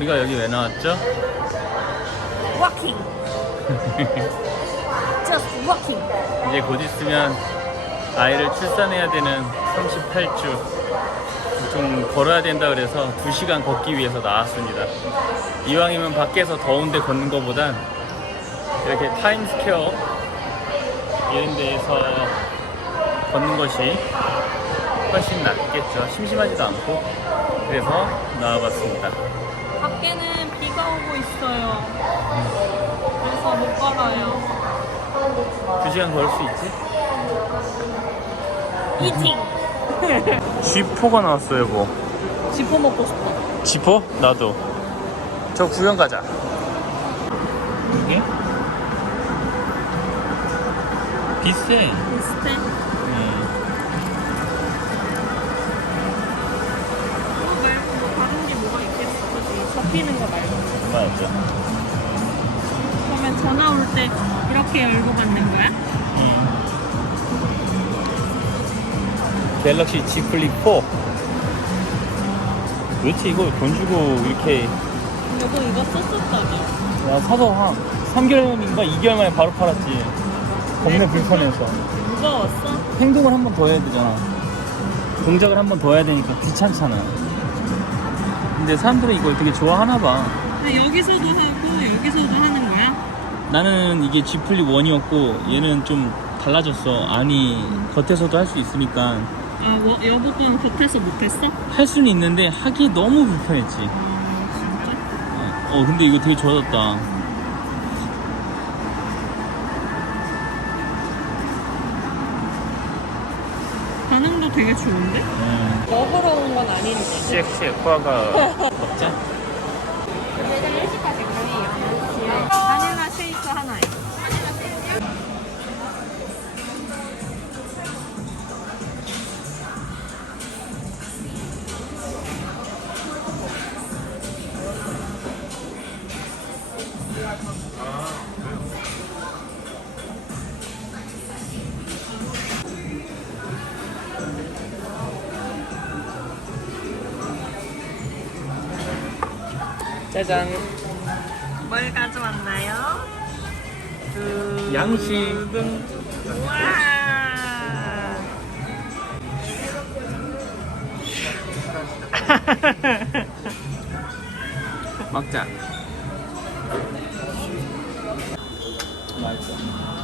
우리가 여기 왜 나왔죠? Walking. Just walking. 이제 곧 있으면 아이를 출산해야 되는 38주. 좀 걸어야 된다 그래서 2시간 걷기 위해서 나왔습니다. 이왕이면 밖에서 더운데 걷는 것보단 이렇게 타임스퀘어 이런 데에서 걷는 것이 훨씬 낫겠죠. 심심하지도 않고. 그래서 나와봤습니다. 밖에는 비가 오고 있어요. 그래서 못 걸어요. 2시간 걸을 수 있지? Eating. 쥐포가 나왔어요, 뭐. 지포 먹고 싶어. 지포? 나도. 저 구경 가자. 이게? 비슷해. 비슷해. 접히는 거 말고. 맞아. 그러면 전화 올 때 이렇게 열고 받는 거야? 갤럭시 Z 플립 4. 도대체 이걸 돈 주고 이렇게 너도 이거 썼었다며. 야, 사서 한 3개월인가 2개월 만에 바로 팔았지. 겁내 불편해서. 무거웠어? 행동을 한 번 더 해야 되잖아. 동작을 한 번 더 해야 되니까 귀찮잖아. 근데 사람들은 이걸 되게 좋아하나 봐. 근데 여기서도 하고 여기서도 하는 거야? 나는 이게 G 플립 1이었고 얘는 좀 달라졌어. 아니 겉에서도 할 수 있으니까 아, 뭐, 여보 건 겉에서 못했어? 할 수는 있는데 하기 너무 불편했지. 아, 진짜? 어 근데 이거 되게 좋아졌다. 반응도 되게 좋은데? 음, 먹으러 온 건 아닌데. 섹시해 코아가 먹자. 바닐라 쉐이크 하나요. 짜잔. 뭘 가져왔나요? 양식. 우와! 먹자. 맛있어.